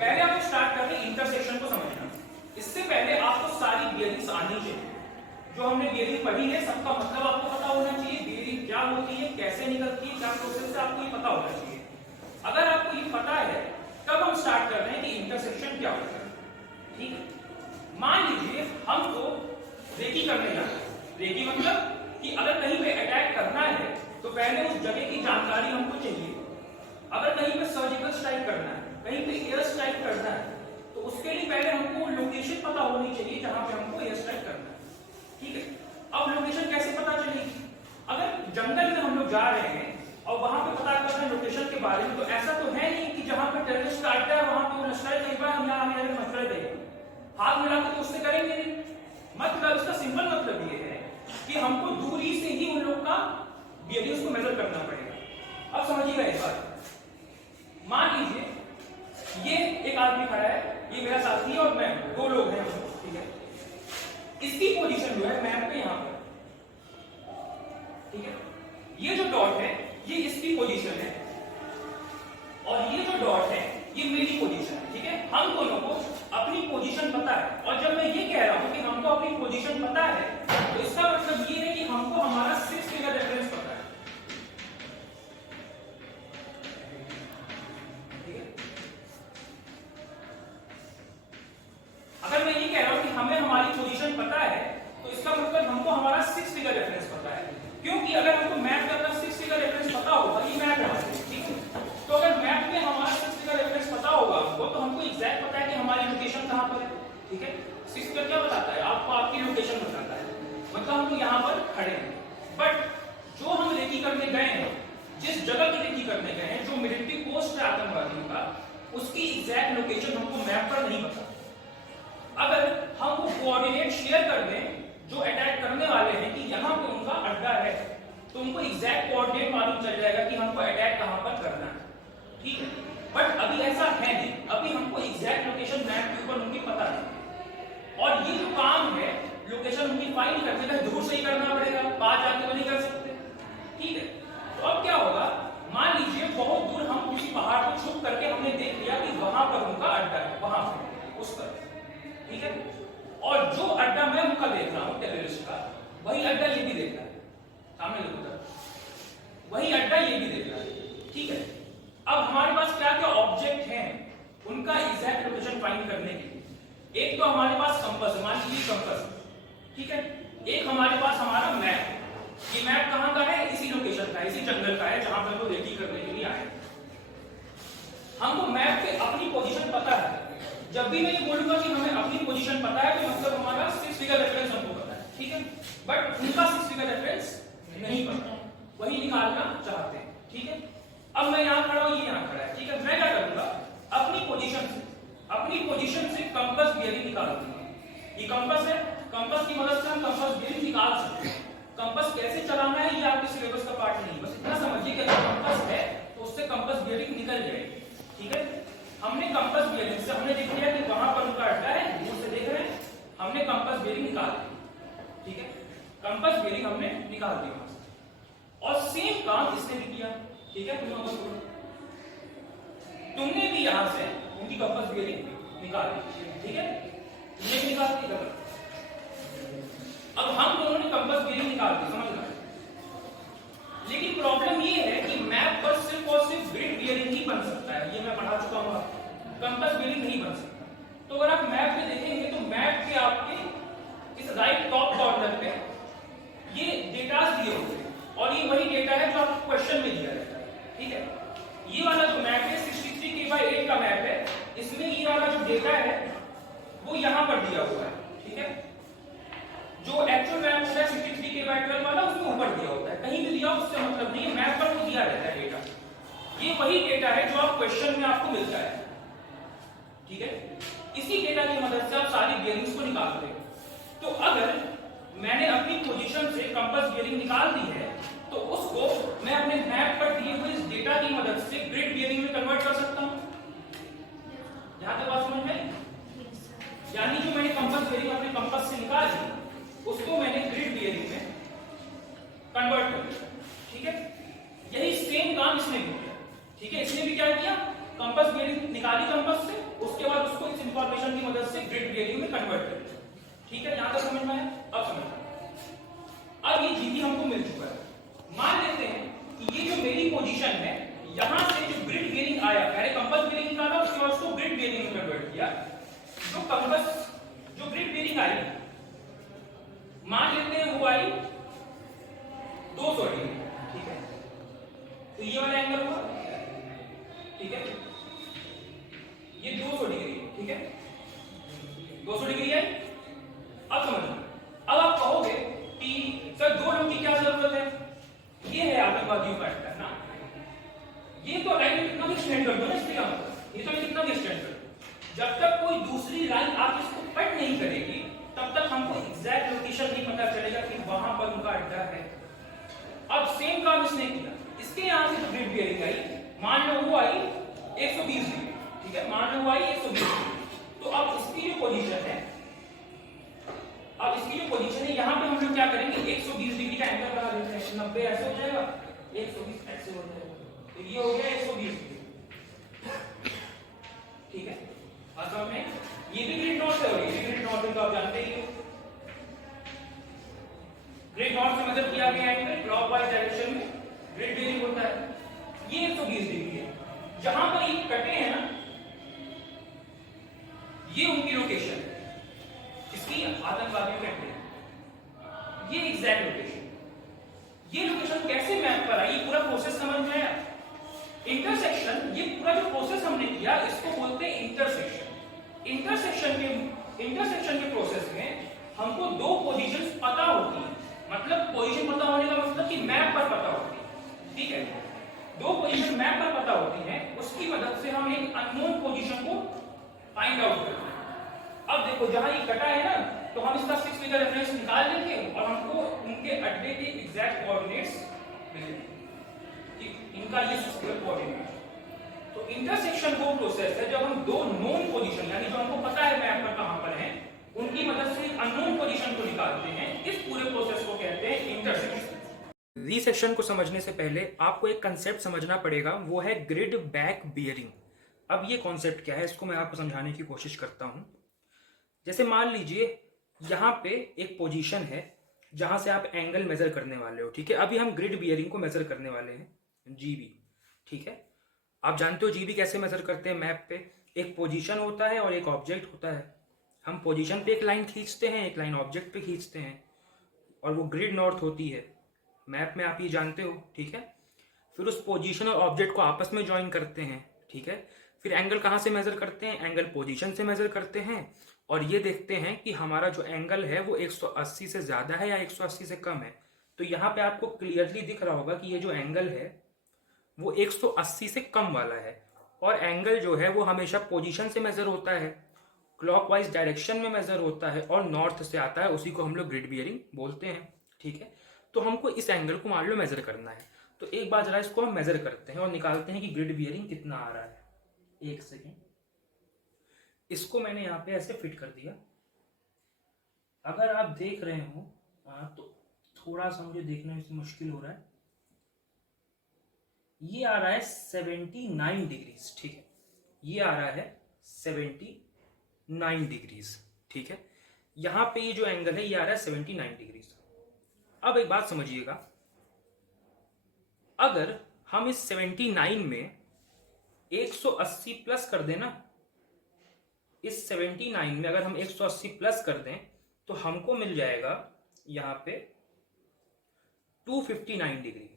पहले आप स्टार्ट करते हैं इंटरसेक्शन को समझना। इससे पहले आपको सारी बियरिंग्स आनी चाहिए। जो हमने बियरिंग पढ़ी है सबका मतलब आपको पता होना चाहिए, बियरिंग क्या होती है, कैसे निकलती है, क्या प्रोसेस है, आपको ये पता होना चाहिए। अगर आपको ये पता है तब हम स्टार्ट कर रहे हैं कि इंटरसेक्शन क्या होता है। ठीक है, मान लीजिए हमको रेकी करने जाना है। रेकी मतलब कि अगर कहीं पे अटैक करना है तो पहले उस जगह की जानकारी हमको चाहिए। अगर कहीं पे सर्जिकल स्ट्राइक करना है, कहीं पे एयर स्ट्राइक करना है, तो उसके लिए पहले हमको लोकेशन पता होनी चाहिए जहां पे हमको एयर स्ट्राइक करना है। ठीक है, अब लोकेशन कैसे पता चलेगी? अगर जंगल में हम लोग जा रहे हैं और वहां पे पता कर रहे हैं लोकेशन के बारे में, तो ऐसा तो है नहीं कि जहां पे टेररिस्ट काटता है वहां पे वो मशवरे देगा, हम यहां आगे मशवरे देंगे, हाथ मिला के तो उससे करेंगे नहीं। मतलब इसका सिंपल मतलब ये है कि हमको दूरी से ही उन लोग का बिहेवियर को मेजर करना पड़ेगा। अब समझिएगा एक बात, मान लीजिए ये एक आदमी खड़ा है, ये मेरा साथी है और मैं, दो लोग हैं। ठीक है, इसकी पोजीशन जो है मैप पे यहां पर। ठीक है, ये जो डॉट है ये इसकी पोजीशन है और ये जो डॉट है ये मेरी पोजीशन है। ठीक है, हम दोनों को अपनी पोजीशन पता है। और जब मैं ये कह रहा हूं कि हमको अपनी पोजीशन पता है तो इसका मतलब ये है कि हमको हमारा 6 फिगर रेफरेंस पता है। ठीक है, अगर मैं ये कह रहा हूं कि हमें हमारी पोजीशन पता है तो इसका मतलब हमको हमारा 6 फिगर रेफरेंस पता है। क्योंकि अगर हमको मैप का अपना 6 फिगर रेफरेंस पता होगा, ये मैप है। ठीक है, तो अगर मैप में हमारा 6 फिगर रेफरेंस पता होगा हमको, तो हमको एग्जैक्ट पता है कि हमारी लोकेशन कहां पर है। ठीक है, 6 फिगर क्या बताता है? आपको आपकी लोकेशन बताता है, मतलब हम लोग यहां पर खड़े हैं। बट जो हम रेकी करने गए हैं, जिस जगह की रेकी करने गए हैं, जो मिलिट्री पोस्ट है आतंकवादियों का, उसकी एग्जैक्ट लोकेशन हमको मैप पर नहीं पता। अगर हम वो कोऑर्डिनेट शेयर कर दें जो अटैक करने वाले हैं कि यहां पे उनका अड्डा है, तो उनको एग्जैक्ट कोऑर्डिनेट मालूम चल जाएगा कि हमको अटैक कहां पर करना है। ठीक है, बट अभी ऐसा है नहीं, अभी हमको एग्जैक्ट लोकेशन मैप के ऊपर उनकी पता नहीं। और ये जो काम है लोकेशन उनकी फाइंड करने का, दूर से ही करना पड़ेगा, पास जाके तो नहीं कर सकते। ठीक है, तो अब क्या होगा, मान लीजिए बहुत दूर हम किसी पहाड़ को छुप करके हमने देख लिया कि वहां पर उनका अड्डा है, वहां पर उस तरफ। ठीक है, और जो अड्डा मैं उनका देख रहा हूं टेररिस्ट का, वही अड्डा ये भी देख रहा है, सामने देखो, वही अड्डा ये भी देख रहा है। ठीक है, अब हमारे पास क्या क्या ऑब्जेक्ट हैं उनका एग्जैक्ट लोकेशन फाइंड करने के लिए? एक तो हमारे पास कंपास है, मान लीजिए कंपास। ठीक है, एक हमारे पास हमारा मैप। ये मैप कहां का है? इसी लोकेशन का, इसी जंगल का है जहां पर वो रेकी करने के लिए आए। हमको मैप पे अपनी पोजीशन पता है। जब भी मैं ये बोलूंगा कि हमें अपनी पोजीशन पता है तो मतलब हमारा 6 फिगर रेफरेंस हमको पता है। ठीक है, बट उनका 6 फिगर रेफरेंस नहीं पता, वही निकालना चाहते हैं। ठीक है, अब मैं यहां खड़ा हूं, ये यहां खड़ा है। ठीक है, मैं क्या करूंगा, अपनी पोजीशन से कंपास बियरिंग निकाल दूंगा। ये कंपास है, कंपास की मदद से हम कंपास बियरिंग निकाल सकते हैं। कंपास कैसे चलाना है ये आपके सिलेबस का पार्ट नहीं, बस इतना समझिए कि अगर कंपास है तो उससे कंपास बियरिंग निकल जाएगी। ठीक है, हमने कंपास बियरिंग से हमने देख लिया कि वहां पर उनका अड्डा है, दूर से देख रहे हैं, हमने कंपास बियरिंग निकाल दी। ठीक है, कंपास बियरिंग हमने निकाल दी वहां से। और सेम काम इसने भी किया। ठीक है, तुमने भी यहां से उनकी कंपास बियरिंग निकाल दी। ठीक है, तुमने निकाल दी। अब हम दोनों ने कंपास बियरिंग निकाल दी, समझ रहे? लेकिन प्रॉब्लम ये है कि मैप पर सिर्फ और सिर्फ ग्रिड बियरिंग ही बन सकता है, ये मैं पढ़ा चुका हूं आपको, कंपास बियरिंग नहीं बन सकता। तो अगर आप मैप पे देखेंगे तो मैप के आपके इस राइट टॉप कॉर्नर पे ये डेटा दिए हुए हैं और ये वही डेटा है जो आपको क्वेश्चन में दिया रहता है। ठीक है, ये वाला जो मैप है 63K/8 का मैप है, इसमें ये वाला जो डेटा है वो यहां पर दिया हुआ है। ठीक है, जो एक्चुअल मैप होता है 63K/12 वाला उसमें ऊपर दिया होता है, कहीं भी दिया उससे मतलब नहीं है, मैप पर वो दिया रहता है डेटा। ये वही डेटा है जो आप क्वेश्चन में आपको मिलता है। ठीक है, इसी डेटा की मदद से आप सारी बियरिंग्स को निकालते हैं। तो अगर मैंने अपनी पोजीशन से कंपास बियरिंग निकाल दी है तो उसको मैं अपने मैप पर दिए हुए इस डेटा की मदद से ग्रिड बियरिंग में कन्वर्ट कर सकता हूं। यहां तक बात समझ में? यानी जो मैंने कंपास बियरिंग अपने कंपास से निकाली उसको मैंने ग्रिड बियरिंग में कन्वर्ट कर दिया। ठीक है, यही सेम काम इसने भी किया। ठीक है, इसने भी क्या किया, कंपास बियरिंग निकाली कंपास से, उसका ठीक है, यहां तक समझ में आया? अब समझ में आया। अब ये जीबी हमको मिल चुका है। मान लेते हैं कि ये जो मेरी पोजीशन है, यहां से जो ग्रिड बेयरिंग आया, मैंने कंपास बेयरिंग निकाला, उसके बाद उसको ग्रिड बेयरिंग में कन्वर्ट किया। जो ग्रिड बेयरिंग आई, मान लेते हैं वो आई 200 डिग्री, ठीक है, तो ये वाला एंगल हुआ, ठीक है, ये 200 डिग्री, ठीक है, 200 डिग्री है। अब समझो, अब आप कहोगे कि सर दो लोग की क्या जरूरत है? ये है आतंकवादियों का अटैक ना, ये तो लाइन कितना भी एक्सटेंड कर दो ना, इसका मतलब ये तो मैं कितना भी एक्सटेंड कर दो, जब तक कोई दूसरी लाइन आप इसको कट नहीं करेगी तब तक हमको एग्जैक्ट लोकेशन नहीं पता चलेगा कि वहां पर उनका अड्डा है। अब सेम काम इसने किया, इसके यहां से जो ग्रिड बेयरिंग आई, मान लो वो आई 120 डिग्री, ठीक है, मान लो वो आई 120 डिग्री। तो अब इसकी जो पोजीशन है, अब इसकी जो पोजीशन है, यहां पे हम लोग क्या करेंगे, 120 डिग्री का एंगल बना देते हैं। 90 ऐसे हो जाएगा, 120 ऐसे हो जाएगा, तो ये हो गया 120 डिग्री, ठीक है। असल में ये भी ग्रिड नॉर्थ है और ये भी ग्रिड नॉर्थ है, तो आप जानते ही हो ग्रिड नॉर्थ से मेजर किया गया एंगल क्लॉकवाइज डायरेक्शन में ग्रिड बेयरिंग होता है। ये 120 डिग्री है। जहां पर ये कटे हैं ना, ये उनकी लोकेशन है, इसकी आतंकवादियों के अड्डे, ये एग्जैक्ट लोकेशन। ये लोकेशन कैसे मैप पर आई, पूरा प्रोसेस समझ में आया? इंटरसेक्शन, ये पूरा जो प्रोसेस हमने किया इसको बोलते हैं इंटरसेक्शन। इंटरसेक्शन के प्रोसेस में हमको दो पोजीशंस पता होती हैं, मतलब पोजीशन पता होने का मतलब कि मैप पर पता होती है, ठीक है। दो पोजीशन मैप पर पता होती हैं, उसकी मदद से हम एक अननोन पोजीशन को फाइंड आउट करते हैं। अब देखो, जहां ये कटा है ना, तो हम इसका 6 फिगर रेफरेंस निकाल लेंगे और हमको उनके अड्डे के एग्जैक्ट कोऑर्डिनेट्स मिलेंगे, इनका ये 6 फिगर कोऑर्डिनेट। तो इंटरसेक्शन वो प्रोसेस है जब हम दो नोन पोजीशन, यानी जो हमको पता है मैप पर कहां पर है, उनकी मदद से अननोन पोजीशन को निकालते हैं। इस पूरे प्रोसेस को कहते हैं इंटरसेक्शन। रीसेक्शन को समझने से पहले आपको एक कंसेप्ट समझना पड़ेगा, वो है ग्रिड बैक बियरिंग। अब ये कॉन्सेप्ट क्या है, इसको मैं आपको समझाने की कोशिश करता हूं। जैसे मान लीजिए यहां पे एक पोजीशन है जहां से आप एंगल मेजर करने वाले हो, ठीक है। अभी हम ग्रिड बियरिंग को मेजर करने वाले हैं, जीबी, ठीक है। आप जानते हो जीबी कैसे मेजर करते हैं? मैप पे एक पोजीशन होता है और एक ऑब्जेक्ट होता है। हम पोजीशन पे एक लाइन खींचते हैं, एक लाइन ऑब्जेक्ट पे खींचते हैं, और वो ग्रिड नॉर्थ होती है मैप में, आप ये जानते हो, ठीक है। फिर उस पोजीशन और ऑब्जेक्ट को आपस में ज्वाइन करते हैं, ठीक है। फिर एंगल कहाँ से मेजर करते हैं? एंगल पोजीशन से मेजर करते हैं, और ये देखते हैं कि हमारा जो एंगल है वो 180 से ज्यादा है या 180 से कम है। तो यहाँ पे आपको क्लियरली दिख रहा होगा कि ये जो एंगल है वो 180 से कम वाला है, और एंगल जो है वो हमेशा पोजीशन से मेजर होता है, क्लॉकवाइज डायरेक्शन में मेजर होता है, और नॉर्थ से आता है, उसी को हम लोग ग्रिड बियरिंग बोलते हैं, ठीक है। तो हमको इस एंगल को मान लो मेजर करना है, तो एक बार जरा इसको हम मेजर करते हैं और निकालते हैं कि ग्रिड बियरिंग कितना आ रहा है। एक सेकेंड, इसको मैंने यहाँ पे ऐसे फिट कर दिया। अगर आप देख रहे हो तो थोड़ा सा मुझे देखने में मुश्किल हो रहा है, ये आ रहा है 79 डिग्रीज, ठीक है, ये आ रहा है 79 डिग्रीज, ठीक है। यहां पे ये जो एंगल है ये आ रहा है 79 डिग्रीज। अब एक बात समझिएगा, अगर हम इस 79 में 180 प्लस कर दें ना, इस 79 में अगर हम 180 प्लस कर दें तो हमको मिल जाएगा यहां पे 259 डिग्री,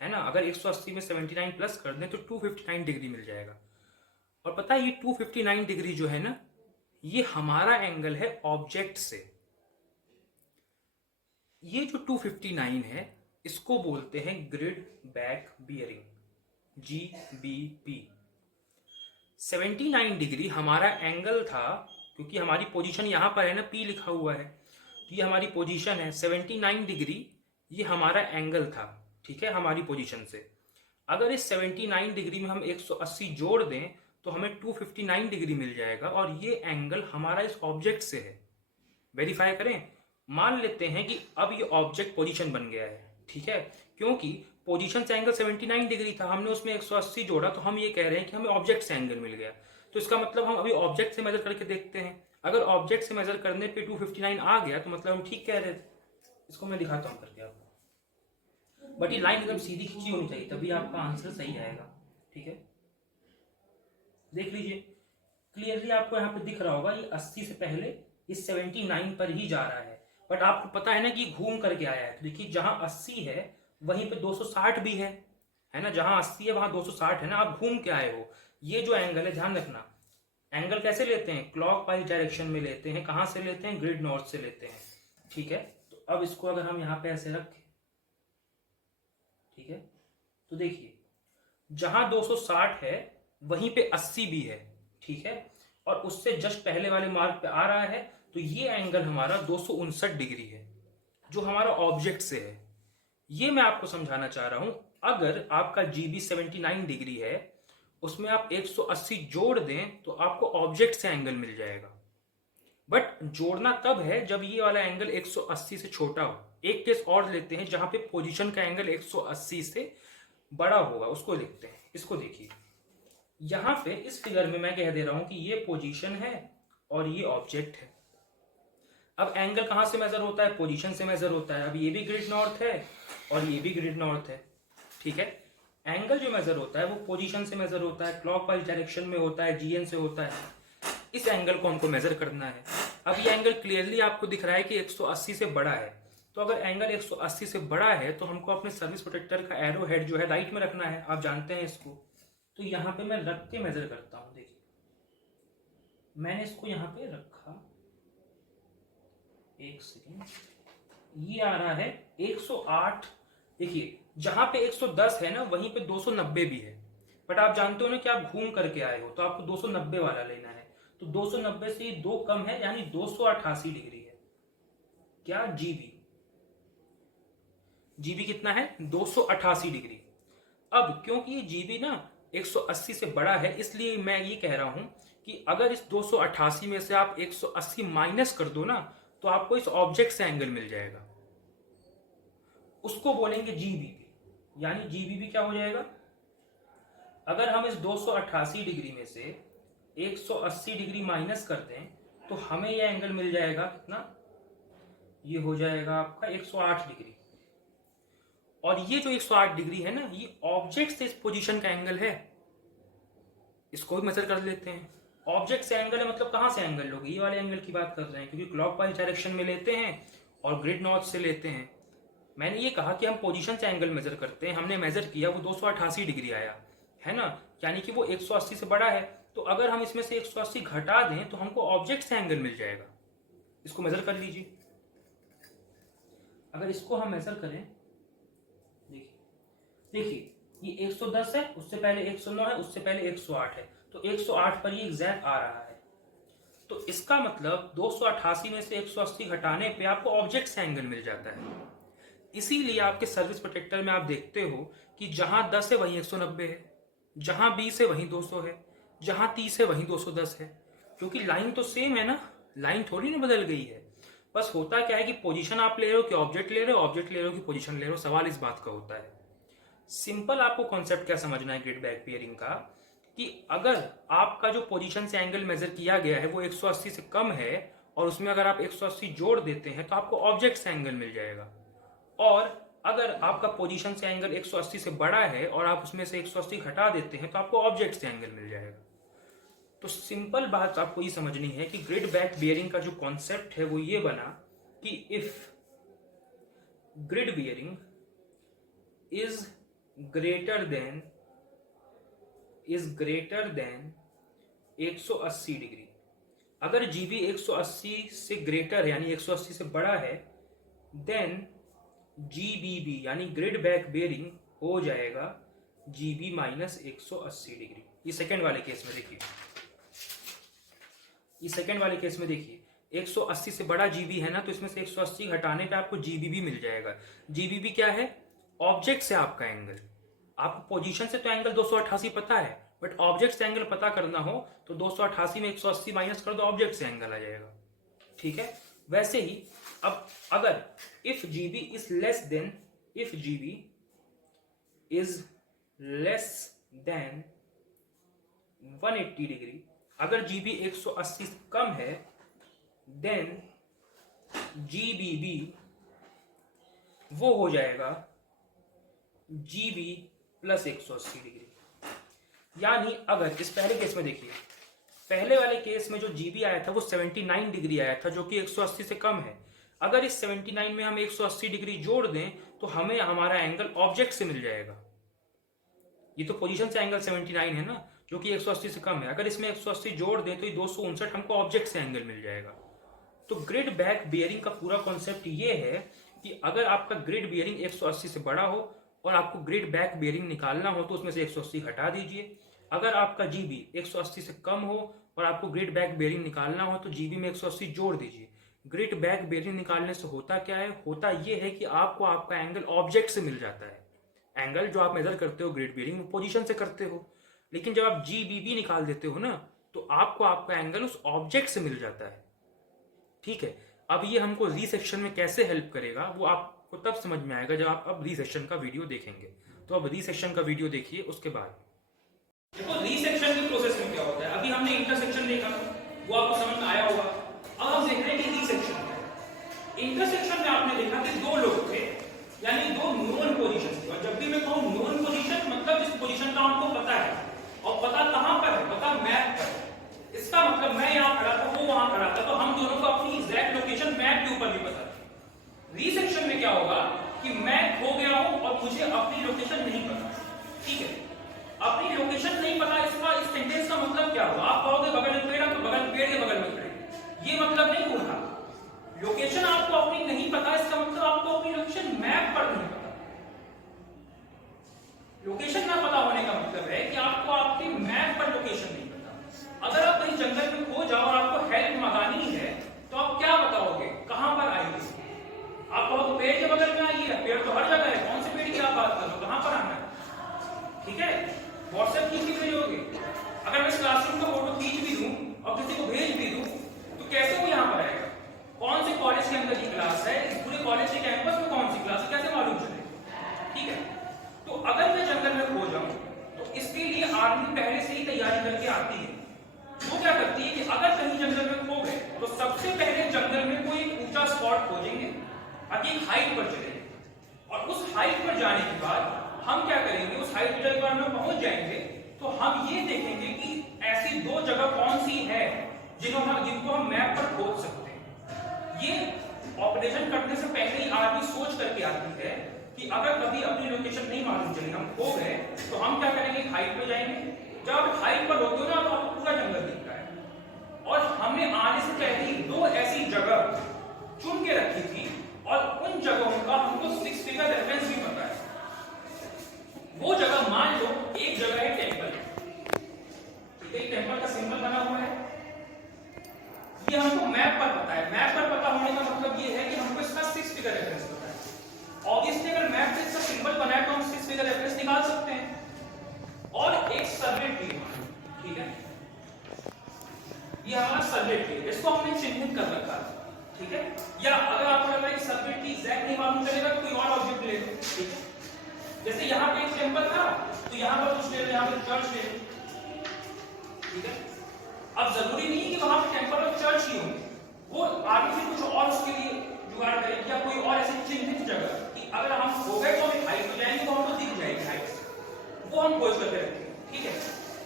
है ना। अगर 180 में 79 प्लस कर दें तो 259 डिग्री मिल जाएगा। और पता है ये 259 डिग्री जो है ना, ये हमारा एंगल है ऑब्जेक्ट से। ये जो 259 है इसको बोलते हैं grid back bearing, GBP। 79 degree हमारा एंगल था, क्योंकि हमारी पोजीशन यहां पर है ना, P लिखा हुआ है, तो ये हमारी पोजीशन है। 79 डिग्री ये हमारा एंगल था, ठीक है, हमारी पोजीशन से। अगर इस 79 डिग्री में हम 180 जोड़ दें तो हमें 259 डिग्री मिल जाएगा, और ये एंगल हमारा इस ऑब्जेक्ट से है। वेरीफाई करें। मान लेते हैं कि अब ये ऑब्जेक्ट पोजीशन बन गया है, ठीक है, क्योंकि पोजीशन से एंगल 79 डिग्री था, हमने उसमें 180 जोड़ा, तो हम ये कह रहे हैं कि हमें ऑब्जेक्ट से एंगल मिल गया। तो इसका मतलब हम अभी ऑब्जेक्ट से मेजर करके देखते हैं। अगर ऑब्जेक्ट से मेजर करने पे 259 आ गया तो मतलब हम ठीक कह रहे थे। इसको मैं दिखाता हूँ करके आपको, बट ये लाइन एकदम सीधी खींची होनी चाहिए तभी आपका आंसर सही आएगा। ठीक है, देख लीजिए क्लियरली, आपको यहाँ पे दिख रहा होगा ये 80 से पहले इस 79 पर ही जा रहा है, बट आपको पता है ना कि घूम करके आया है। तो देखिए जहां 80 है वहीं पे 260 भी है ना, जहां 80 है वहां 260 है ना, आप घूम के आए हो। ये जो एंगल है ध्यान रखना, एंगल कैसे लेते हैं, क्लॉक वाइज डायरेक्शन में लेते हैं। कहां से लेते हैं, ग्रिड नॉर्थ से लेते हैं। ठीक है, तो अब इसको अगर हम यहाँ पे ऐसे रखें, ठीक है, तो देखिए जहां 260 है वहीं पे 80 भी है। ठीक है, और उससे जस्ट पहले वाले मार्क पे आ रहा है, तो ये एंगल हमारा 259 डिग्री है जो हमारा ऑब्जेक्ट से है। ये मैं आपको समझाना चाह रहा हूं। अगर आपका जीबी 79 डिग्री है, उसमें आप 180 जोड़ दें तो आपको ऑब्जेक्ट से एंगल मिल जाएगा। बट जोड़ना तब है जब ये वाला एंगल 180 से छोटा हो। एक केस और लेते हैं जहां पे पोजीशन का एंगल 180 से बड़ा होगा, उसको देखते हैं। इसको देखिए, यहां पे इस फिगर में मैं कह दे रहा हूं कि ये पोजीशन है और ये ऑब्जेक्ट है। अब एंगल कहां से मेजर होता है, पोजीशन से मेजर होता है। अब ये भी ग्रिड नॉर्थ है और ये भी ग्रिड नॉर्थ है। ठीक है, एंगल जो मेजर होता है वो पोजीशन से मेजर होता है, क्लॉकवाइज डायरेक्शन में होता है, जीएन से होता है। इस एंगल को हमको मेजर करना है। अब ये एंगल क्लियरली आपको दिख रहा है कि 180 से बड़ा है, तो अगर एंगल 180 से बड़ा है तो हमको अपने सर्विस प्रोटेक्टर का एरो हेड जो है राइट में रखना है। आप जानते हैं इसको, तो यहां पे मैं रख के मेजर करता हूं। देखिए मैंने इसको यहां पे रखा, एक सेकेंड, ये आ रहा है 108। देखिए जहां पे 110 है ना वहीं पे 290 भी है, बट आप जानते हो ना कि आप घूम करके आए हो तो आपको 290 वाला लेना है। तो 290 से 2 कम है यानी 288 डिग्री है। क्या, जीबी, जीबी कितना है, 288 डिग्री। अब क्योंकि ये जीबी ना 180 से बड़ा है, इसलिए मैं ये कह रहा हूं कि अगर इस 288 में से आप 180 माइनस कर दो ना तो आपको इस ऑब्जेक्ट से एंगल मिल जाएगा। उसको बोलेंगे जीबीबी, यानी जीबीबी क्या हो जाएगा, अगर हम इस 288 डिग्री में से 180 डिग्री माइनस कर दें तो हमें यह एंगल मिल जाएगा कितना, ये हो जाएगा आपका 108 डिग्री। और ये जो 108 डिग्री है ना, ये ऑब्जेक्ट से इस पोजीशन का एंगल है। इसको भी मेजर कर लेते हैं। ऑब्जेक्ट से एंगल है मतलब कहां से एंगल लोगे, ये वाले एंगल की बात कर रहे हैं, क्योंकि क्लॉकवाइज डायरेक्शन में लेते हैं और ग्रिड नॉर्थ से लेते हैं। मैंने ये कहा कि हम पोजीशन से एंगल मेजर करते हैं, हमने मेजर किया वो 288 डिग्री आया है ना, यानी कि वो 180 से बड़ा है। तो अगर हम इसमें से 180 घटा दें तो हमको ऑब्जेक्ट से एंगल मिल जाएगा। इसको मेजर कर लीजिए। अगर इसको हम मेजर करें, देखिए देखिए ये 110 है, उससे पहले 109 है, उससे पहले 108 है, तो 108 पर ये एग्जैक्ट आ रहा है। तो इसका मतलब 288 में से 180 घटाने पे आपको ऑब्जेक्ट से एंगल मिल जाता है। इसीलिए आपके सर्विस प्रोटेक्टर में आप देखते हो कि जहां 10 है वहीं 190 है, जहां 20 है वहीं 200 है, जहां 30 है वहीं 210 है। क्योंकि लाइन तो सेम है ना, लाइन थोड़ी ना बदल गई है। बस होता क्या है कि पोजीशन आप ले रहे हो कि ऑब्जेक्ट ले रहे हो, ऑब्जेक्ट ले रहे हो कि पोजीशन ले रहे हो, सवाल इस बात का होता है। सिंपल आपको कॉन्सेप्ट क्या समझना है ग्रिड बैक बियरिंग का, कि अगर आपका जो पोजीशन से एंगल मेजर किया गया है वो 180 से कम है और उसमें अगर आप 180 जोड़ देते हैं तो आपको ऑब्जेक्ट से एंगल मिल जाएगा। और अगर आपका पोजीशन से एंगल 180 से बड़ा है और आप उसमें से 180 घटा देते हैं तो आपको ऑब्जेक्ट से एंगल मिल जाएगा। तो सिंपल बात आपको ये समझनी है कि ग्रिड बैक बियरिंग का जो कॉन्सेप्ट है वो ये बना कि if grid bearing is greater than 180 degree, अगर जीबी 180 से ग्रेटर है यानी 180 से बड़ा है, देन जीबीबी यानी ग्रिड बैक बेयरिंग हो जाएगा जीबी माइनस 180 डिग्री। ये सेकेंड वाले केस में देखिए, ये सेकेंड वाले केस में देखिए 180 से बड़ा जीबी है ना, तो इसमें से 180 घटाने पे आपको जीबीबी मिल जाएगा। जीबीबी क्या है, ऑब्जेक्ट से आपका एंगल। आपको पोजीशन से तो एंगल 288 पता है, बट ऑब्जेक्ट से एंगल पता करना हो तो 288 में 180 माइनस कर दो, ऑब्जेक्ट से एंगल आ जाएगा। ठीक है, वैसे ही अब अगर if GB is less than, if GB is less than 180 degree, अगर जीबी 180 से कम है देन GBB वो हो जाएगा GB प्लस 180 डिग्री। यानी अगर इस पहले केस में देखिए, पहले वाले केस में जो GB आया था वो 79 डिग्री आया था, जो कि 180 से कम है। अगर इस 79 में हम 180 डिग्री जोड़ दें तो हमें हमारा एंगल ऑब्जेक्ट से मिल जाएगा। ये तो पोजीशन से एंगल 79 है ना, जो कि 180 से कम है। अगर इसमें 180 जोड़ दें तो ये 259 हमको ऑब्जेक्ट से एंगल मिल जाएगा। तो ग्रिड बैक बियरिंग का पूरा कॉन्सेप्ट ये है कि अगर आपका ग्रिड बियरिंग 180 से बड़ा हो और आपको ग्रिड बैक बियरिंग निकालना हो तो उसमें से 180 हटा दीजिए। अगर आपका GB 180 से कम हो और आपको ग्रिड बैक बियरिंग निकालना हो तो GB में 180 जोड़ दीजिए। ग्रिड बैक बियरिंग निकालने से होता क्या है, होता ये है कि आपको आपका एंगल ऑब्जेक्ट से मिल जाता है। एंगल जो आप मेजर करते हो ग्रिड बियरिंग पोजीशन से करते हो, लेकिन जब आप GBB निकाल देते हो ना तो आपको आपका एंगल उस ऑब्जेक्ट से मिल जाता है। ठीक है, अब ये हमको रीसेक्शन में कैसे हेल्प करेगा वो आपको तब समझ में आएगा जब आप अब रीसेक्शन का वीडियो देखेंगे। तो अब रीसेक्शन का वीडियो देखिए, उसके बाद देखो रीसेक्शन की प्रोसेस में क्या होता है। अभी हमने इंटरसेक्शन देखा, वो आपको समझ में आया होगा। अब हम देख रहे हैं कि रीसेक्शन क्या है। इंटरसेक्शन में आपने देखा कि दो लोग थे, यानी दो नोन पोजीशन थी। और जब भी मैं कहूं नोन पोजीशन, मतलब जिस पोजीशन का हमको पता है, और पता कहां पर है, पता मैप पर। इसका मतलब मैं यहां खड़ा था, वो वहां खड़ा था, तो हम दोनों को अपनी एग्जैक्ट लोकेशन मैप के ऊपर भी पता थी। रीसेक्शन में क्या होगा कि मैं खो गया हूं और मुझे अपनी लोकेशन नहीं पता। ठीक है, अपनी लोकेशन नहीं पता, इसका इस सेंटेंस का मतलब क्या हुआ? आप कहोगे बगल में पेड़ है तो बगल पेड़ के बगल में खड़े, ये मतलब नहीं हुआ। लोकेशन आपको अपनी नहीं पता, इसका मतलब आपको अपनी लोकेशन मैप पर नहीं पता। लोकेशन ना पता होने का मतलब है कि आपको आपके मैप पर लोकेशन नहीं पता। अगर आप कहीं जंगल में खो जाओ और आपको हेल्प मंगानी है तो आप क्या बताओगे, कहां पर आएंगे? आप कहोगे पेड़ के बगल में आइए, पेड़ तो हर जगह है, कौन से पेड़ की आप बात कर रहे हो, कहां पर आना है? ठीक है, व्हाट्सएप खींच के भेजोगे। अगर मैं इस क्लासरूम का फोटो खींच भी दूं और किसी को भेज भी दूं तो कैसे वो यहां पर आएगा? कौन से कॉलेज के अंदर की क्लास है, इस पूरे कॉलेज के कैंपस में कौन सी क्लास है, कैसे मालूम चलेगा? ठीक है, तो अगर मैं जंगल में खो जाऊं तो इसके लिए आर्मी पहले से ही तैयारी करके आती है। वो क्या करती है कि अगर कहीं जंगल में खो गए तो सबसे पहले जंगल में कोई ऊंचा स्पॉट खोजेंगे, अभी एक हाइट पर चलेंगे, और उस हाइट पर जाने के बाद हम क्या करेंगे, उस हाइट पर जब हम पहुंच जाएंगे तो हम ये देखेंगे कि ऐसी दो जगह कौन सी है जिनको हम मैप पर खोज सकते हैं। ये ऑपरेशन करने से पहले ही आदमी सोच करके आती है कि अगर कभी अपनी लोकेशन नहीं मालूम चली, हम खो गए, तो हम क्या करेंगे, हाइट पे जाएंगे। जब आप हाइट पर होते हो ना तो आपको पूरा जंगल दिखता है, और हमने आने से पहले ही दो ऐसी जगह चुन के रखी थी और उन जगहों का हमको 6 फिगर रेफरेंस भी पता है। वो जगह मान लो एक जगह है टेंपल, एक टेंपल का सिंबल बना हुआ है, ये हमको मैप पर पता है। मैप पर पता होने का मतलब ये है कि हमको इसका 6 फिगर रेफरेंस पता है। ऑब्वियसली अगर मैप पे इसका सिंबल बना है तो हम 6 फिगर रेफरेंस निकाल सकते हैं। और एक सर्वे ट्री, ठीक है, ये हमारा सर्वे ट्री, इसको हमने चिन्हित कर रखा है। ठीक है, या अगर आपको लग रहा है कि सर्वे ट्री एग्जैक्ट नहीं मालूम चलेगा तो कोई और ऑब्जेक्ट ले लो। ठीक है, जैसे यहाँ पे एक टेंपल था तो यहाँ पर कुछ ले लो, यहाँ पे चर्च ले लो। ठीक है, अब जरूरी नहीं कि वहां पे टेंपल और चर्च ही हो, वो आगे भी कुछ और उसके लिए जुगाड़ करें, या कोई और ऐसी चिन्हित जगह कि अगर हम हो गए तो हम हाइट पे जाएंगे तो हमको दिख जाएगी हाइट से, वो हम खोज करके रखेंगे। ठीक है,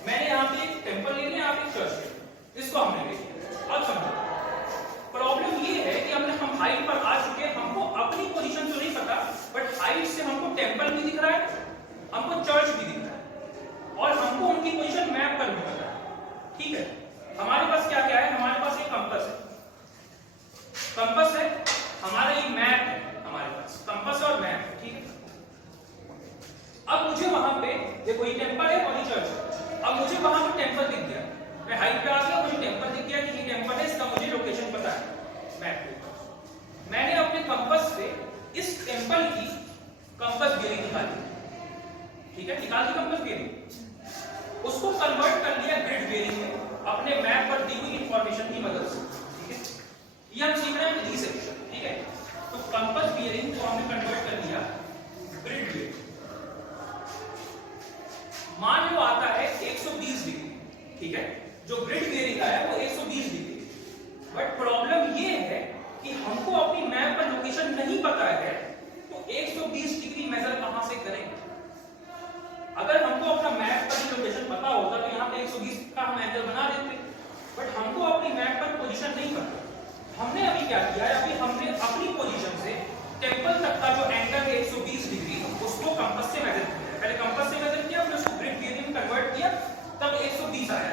मैंने यहाँ पे एक टेंपल ले लिया, यहाँ पे एक चर्च ले लिया, इसको हमने ले लिया। अब समझो प्रॉब्लम ये है कि हम हाइट पर आ चुके हैं, हमको अपनी पोजीशन तो नहीं पता, बट हाइट से हमको टेंपल भी दिख रहा है, हमको चर्च भी दिख रहा है, और हमको उनकी पोजीशन मैप पर भी पता है। ठीक है, हमारे पास क्या क्या है, हमारे पास एक कंपास है, कंपास है हमारा, एक मैप है हमारे पास, कंपास और मैप है। ठीक है, अब मुझे वहां पे देखो ये टेंपल है और ये चर्च है, अब मुझे वहां पे टेंपल दिख गया, मैं हाइट पे आ गया, मुझे टेंपल दिख गया कि ये टेंपल है, इसका मुझे लोकेशन पता है मैप पे। मैंने अपने कंपास से इस टेंपल की कंपास बेयरिंग निकाली। ठीक है, निकाल दी कंपास बेयरिंग, उसको कन्वर्ट कर लिया ग्रिड बेयरिंग में अपने मैप पर दी हुई इंफॉर्मेशन की मदद से। ठीक है, ये हम सीख रहे हैं रीसेक्शन। ठीक है, तो कंपास बेयरिंग को हमने कन्वर्ट कर लिया ग्रिड बेयरिंग। मान लो आता है 120 डिग्री। ठीक है, जो ग्रिड बेयरिंग आया वो 120 डिग्री, बट प्रॉब्लम पोजीशन नहीं पता। हमने अभी क्या किया है, अभी हमने अपनी पोजीशन से टेम्पल तक का जो एंगल है 120 डिग्री उसको कंपास से मेजर किया। पहले कंपास से मेजर किया, फिर उसको ग्रिड बियरिंग में कन्वर्ट किया, तब 120 आया।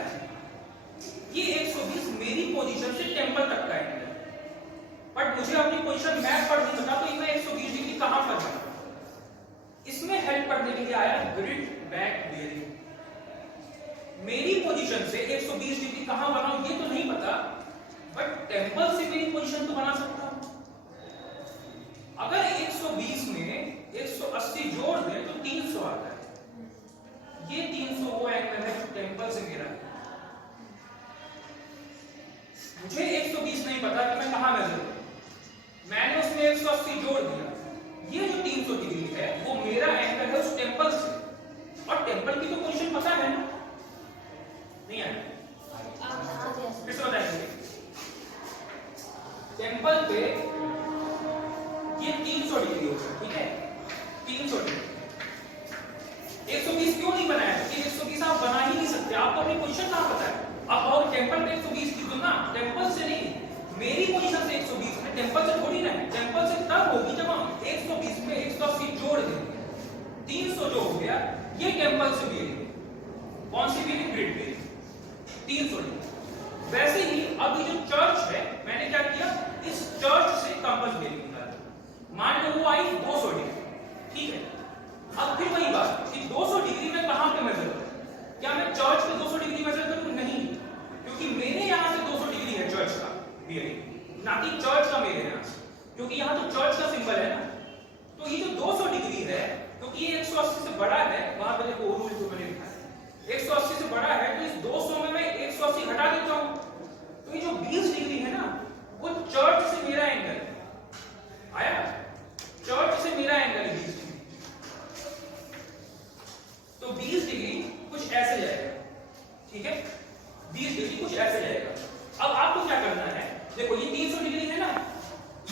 ये 120 मेरी पोजीशन से टेम्पल तक का एंगल है, बट मुझे अपनी पोजीशन मैप पर नहीं पता, तो मैं 120 डिग्री कहां पर बनाऊं? इसमें हेल्प करने के लिए आया ग्रिड बैक बियरिंग। मेरी पोजीशन से 120 डिग्री कहां बनाऊं ये तो नहीं पता, बट टेम्पल से मेरी पोजीशन तो बना सकता हूं। अगर 120 में 180 जोड़ दें तो 300 आता है। ये 300 वो एंगल है जो टेम्पल से मेरा है। मुझे 120 नहीं पता कि मैं कहां मेजर करूं, मैंने उसमें 180 जोड़ दिया। ये जो 300 डिग्री है वो मेरा एंगल है उस टेम्पल से, और टेम्पल की तो पोजीशन पता है ना, नहीं है? फिर से बताएंगे। टेम्पल पे ये 300 डिग्री होगा, ठीक है? 300 डिग्री। 120 क्यों नहीं बनाया? क्योंकि 120 आप बना ही नहीं सकते, आपको अपनी पोजीशन कहां पता है। अब और टेम्पल पे 120 की तुलना टेम्पल से नहीं, मेरी पोजीशन से 120 में, टेम्पल से थोड़ी ना है। टेम्पल से तब होगी जब हम 120 में 180 जोड़ देंगे, 300 जो हो गया, ये टेम्पल से भी है। कौन सी भी ग्रिड पे 300 डिग्री। वैसे ही अब ये जो चर्च है, मैंने क्या किया, इस चर्च से कंपास बेरिंग निकाला। मान लो वो आई 200 डिग्री, ठीक है? अब फिर वही बात कि 200 डिग्री में कहां पे मेजर करूं? क्या मैं चर्च पे 200 डिग्री मेजर करूं? नहीं, क्योंकि मेरे यहां से 200 डिग्री है चर्च का बियरिंग, ना कि चर्च का मेरे यहां से, क्योंकि यहां तो चर्च का सिंबल है ना। तो ये जो 200 डिग्री है, क्योंकि ये 180 से बड़ा है, वहां पे देखो रूल को मैंने लिखा है 180 से बड़ा है, तो इस 200 में मैं 180 हटा देता हूं। तो ये जो 20 डिग्री है ना, वो चर्च से मेरा एंगल है। आया? चर्च से मेरा एंगल है 20 डिग्री। तो 20 डिग्री कुछ ऐसे जाएगा, ठीक है? 20 डिग्री कुछ ऐसे जाएगा। अब आपको क्या करना है, देखो ये 300 डिग्री है ना,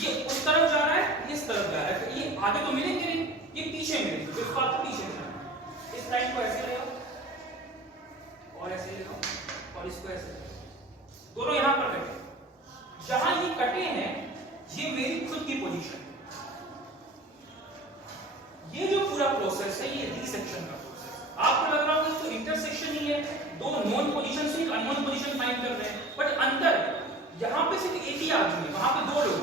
ये उस तरफ जा रहा है, इस तरफ जा रहा है, तो ये आगे तो मिलेंगे नहीं, ये पीछे मिलेंगे, तो इसको आपको पीछे जाना। इस लाइन को ऐसे ले आओ और ऐसे ले आओ और इसको ऐसे, दोनों यहां पर कटे। जहां ये कटे हैं ये मेरी खुद की पोजीशन। ये जो पूरा प्रोसेस है ये रिसेक्शन का प्रोसेस। आपको लग रहा होगा तो इंटरसेक्शन ही है, दो नोन पोजीशन से एक अननोन पोजीशन फाइंड कर रहे हैं, बट अंतर यहां पे सिर्फ एक ही आदमी है, वहां पे दो लोग।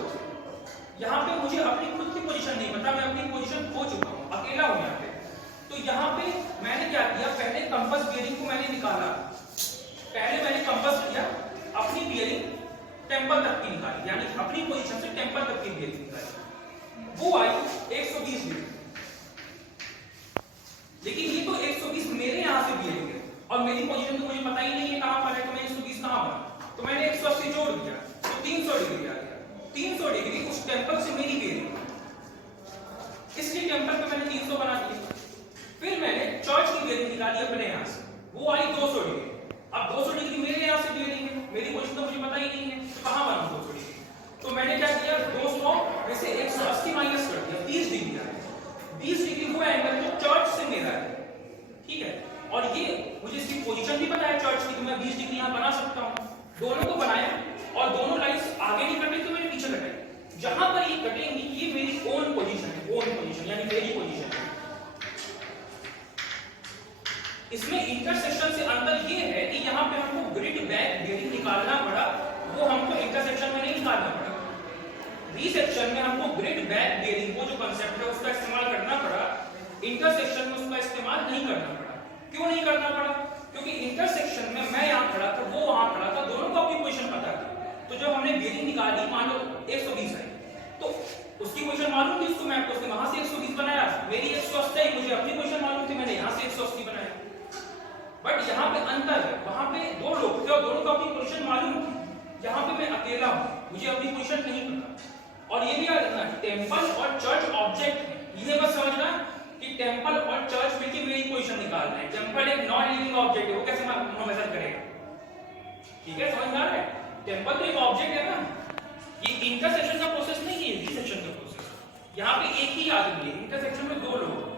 यहां पे मुझे अपनी खुद की पोजीशन नहीं पता, मैं अपनी पोजीशन खो चुका हूं, अकेला हूं यहां पे। तो यहां पे मैंने क्या किया, पहले कंपास बियरिंग को मैंने निकाला। पहले मैंने कंपास किया, अपनी बियरिंग टेम्पल तक की निकाली, यानी अपनी पोजीशन से टेम्पल तक की बियरिंग निकाली। वो आई 120 डिग्री, लेकिन ये तो 120 मेरे यहां से बियरिंग है और मेरी पोजीशन तो मुझे पता ही नहीं है कहां पर है, तो मैं 120 कहां बना, तो मैंने 180 जोड़ दिया, तो 300 डिग्री आ गया। 300 डिग्री उस टेम्पल से मेरी बियरिंग, इसलिए टेम्पल पे मैंने 300 बना दिया। फिर मैंने चर्च की बियरिंग निकाली अपने यहां से, वो आई 200 डिग्री। अब 200 डिग्री मेरे यहां से बियरिंग है, मेरी पोजीशन तो मुझे पता ही नहीं है, तो कहां बनाऊं 200 डिग्री? तो मैंने क्या किया, 200 में से 180 माइनस कर दिया, 30 डिग्री आ गया। 20 डिग्री वो एंगल जो चर्च से मेरा है, ठीक है? और ये मुझे इसकी पोजीशन भी पता है चर्च की, तो मैं 20 डिग्री यहां बना सकता हूं। दोनों को बनाया और दोनों लाइंस आगे नहीं कटी तो मैंने पीछे कटाई। जहां पर ये कटेंगी ये मेरी ओन पोजीशन है, ओन पोजीशन यानी मेरी पोजीशन है। इसमें इंटरसेक्शन से अंतर ये है कि यहां पे हमको ग्रिड बैक बियरिंग निकालना पड़ा, वो हमको इंटरसेक्शन में नहीं निकालना पड़ा। रिसेक्शन में हमको ग्रिड बैक बियरिंग वो जो कांसेप्ट है उसका इस्तेमाल करना पड़ा, इंटरसेक्शन में उसका इस्तेमाल नहीं करना पड़ा। क्यों नहीं करना पड़ा? क्योंकि इंटरसेक्शन में मैं यहां खड़ा था, वो वहां खड़ा था, दोनों को अपनी पोजीशन पता थी। तो जब हमने बियरिंग निकाली, मान लो 120 आई, तो उसकी पोजीशन मालूम थी उसको, मैं उसने वहां से 120 बनाया, मेरी 180 आई, मुझे अपनी पोजीशन मालूम थी, मैंने यहां से 180 बनाया। बट यहाँ पे अंतर है, वहां पे दो लोग थे और दोनों को अपनी पोजीशन मालूम थी, यहाँ पे मैं अकेला हूं, मुझे अपनी पोजीशन नहीं पता। और ये भी याद रखना, टेम्पल और चर्च ऑब्जेक्ट है, ये बस समझना कि टेम्पल और चर्च मिलकर मेरी पोजीशन निकालना है। टेम्पल एक नॉन लिविंग ऑब्जेक्ट है, वो कैसे मेजर करेगा? ठीक है, समझ में आ रहा है? टेम्पल तो एक ऑब्जेक्ट है ना, ये इंटरसेक्शन का प्रोसेस नहीं है, रिसेक्शन का प्रोसेस। यहाँ पे एक ही आदमी है, इंटरसेक्शन में दो लोग।